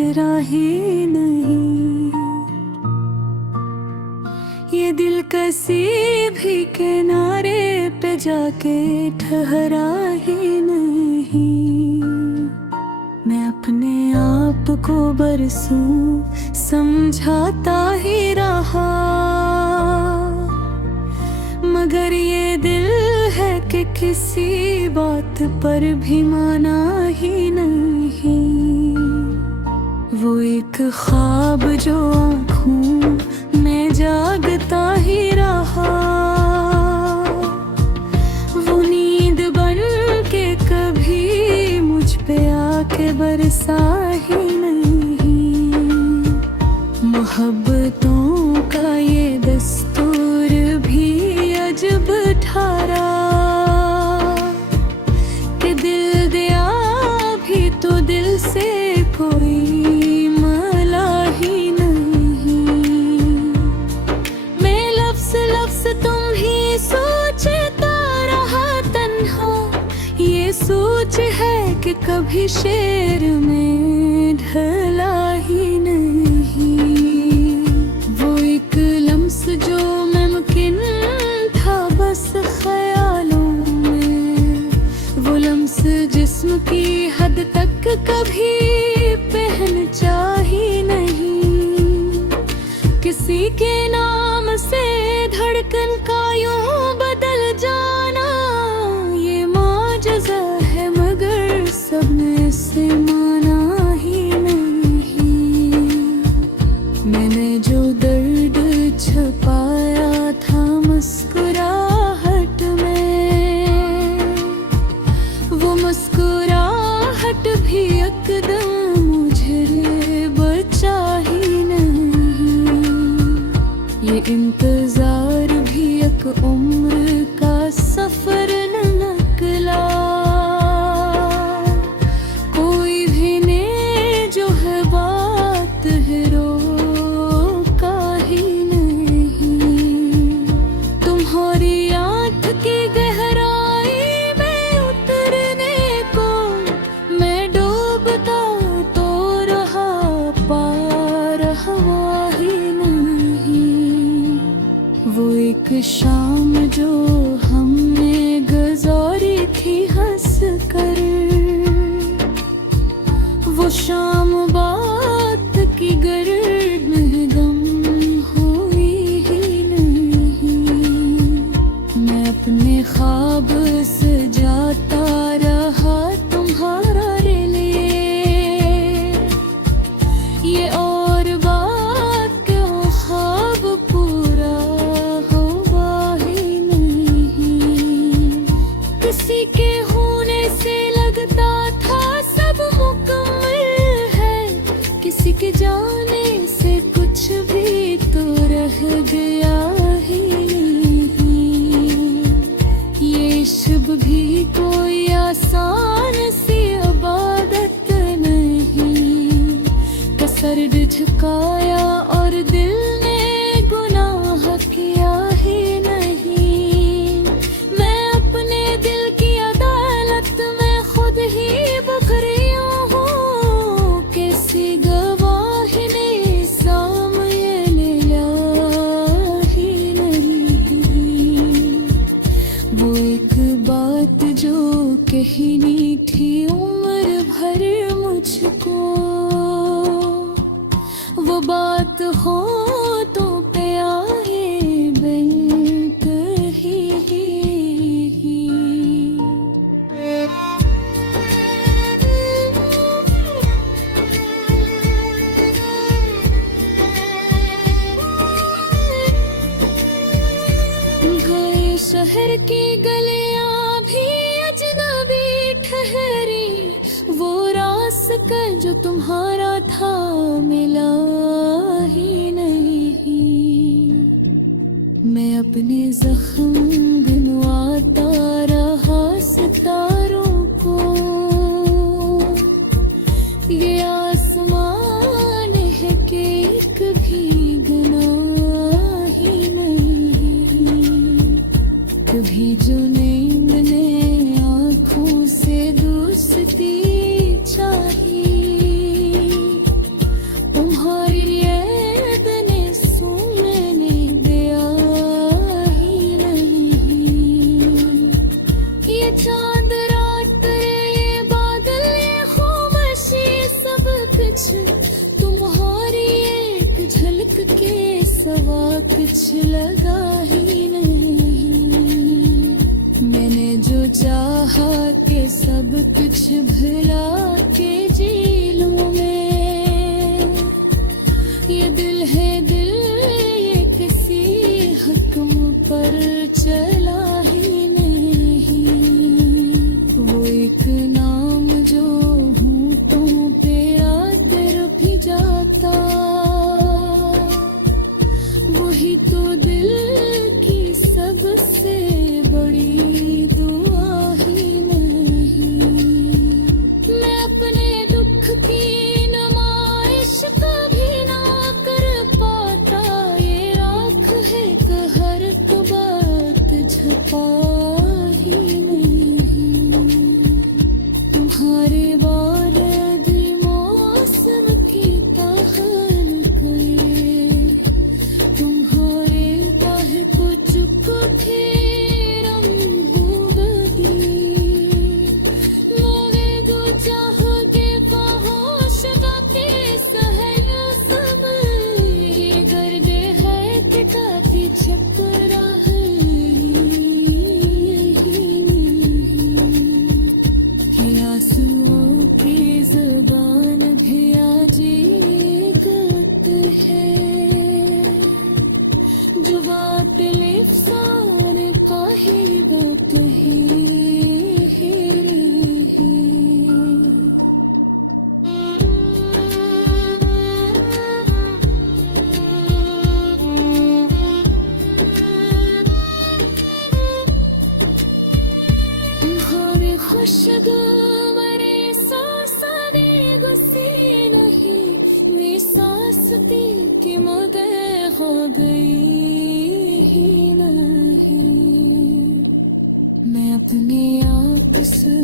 ठहरा ही नहीं। ये दिल किसी भी किनारे पे जाके ठहरा ही नहीं। मैं अपने आप को बरसों समझाता ही रहा, मगर ये दिल है कि किसी बात पर भी माना ही नहीं। वो एक ख्वाब जो आँखों में जागता ही रहा, वो नींद बन के कभी मुझ पे आके बरसा ही नहीं। मोहब्बतों का ये दस्तूर भी अजब ठारा, कि दिल दिया भी तो दिल से कोई मला ही नहीं। मैं लफ्ज़ लफ्ज़ तुम ही सोचता रहा तन्हा, ये सोच है कि कभी शेर में ढला ही नहीं। वो एक लम्स जो मुमकिन था बस ख्यालों में, वो लम्स जिस्म की हद तक कभी पहचा ही नहीं। किसी के नाम से धड़कन का यूं बदल जाना, ये माजज़ा है मगर सबने से माना ही नहीं। मैंने जो दर्द छुपाया था मुस्कुराहट में, वो मुस्कुराहट भी एकदम मुझे बचा ही नहीं। ये इंतजार भी एक उम्र का सफर न निकला, कोई भी ने जो है बात है रोका ही नहीं। तुम्हारी आँख की गहराई में उतरने को मैं डूबता तो रहा, पार हवा ही नहीं। वो एक शाम जो हमने गुजारी थी हंस कर, वो शाम बात की गर्द में गम हुई ही नहीं। मैं अपने ख्वाब सजाता रहा तुम्हारे लिए, ये और बात क्यों ख्वाब पूरा हुआ ही नहीं। किसी के होने से लगता था सब मुकम्मल है, किसी के जाने से कुछ भी तो रह गया ही नहीं। ये इश्क भी कोई आसान सी इबादत नहीं, कसर झुकाया और दिल ने गुनाह किया ही नहीं। मैं अपने दिल की अदालत में खुद ही बकरियों हूँ, किसी गवाही ने सामने लिया ही नहीं। वो एक बात जो कहनी थी उम्र भर मुझको, वो बात हो तो पे आए बिन कही। गए शहर की गलियां भी अजनबी ठहरी, वो रास्ता जो तुम्हारा था मिला ही नहीं। मैं अपने जख्म गिनवाता रहा सितारों को, ये आसमान है कि एक भी गुनाह ही नहीं। कभी जो नींद ने आँखों से दोस्ती चाही, झलक के सवा कुछ लगा ही नहीं। मैंने जो चाहा के सब कुछ भुला के जी लूं मैं। ये दिल है दिल, ये किसी हुक्म पर चला ही नहीं। वो एक नाम जो होठों पे आकर भी जाता, वही तो दिल की सबसे बड़ी दुआ ही नहीं। मैं अपने दुख की नुमाइश कभी ना कर पाता। ये आँख है कहर की बात छुपा ही नहीं। तुम्हारे बाद मौसम की ताहन करे, तुम्हारे बाहे को चुप के रंगू बदी। मोगे दो चाह के बाहोश के सहल सब। ये गर्दे है कि काफी चक्रा है कि आंसुओं की जुबान भी आज ये गत है। जो बात लिफ्सान का ही बात है। तुम्हारे खुशगवार सांसें गुस्से नहीं। ये सांस दे के मुझे हो गई ही नहीं। मैं अपने आप से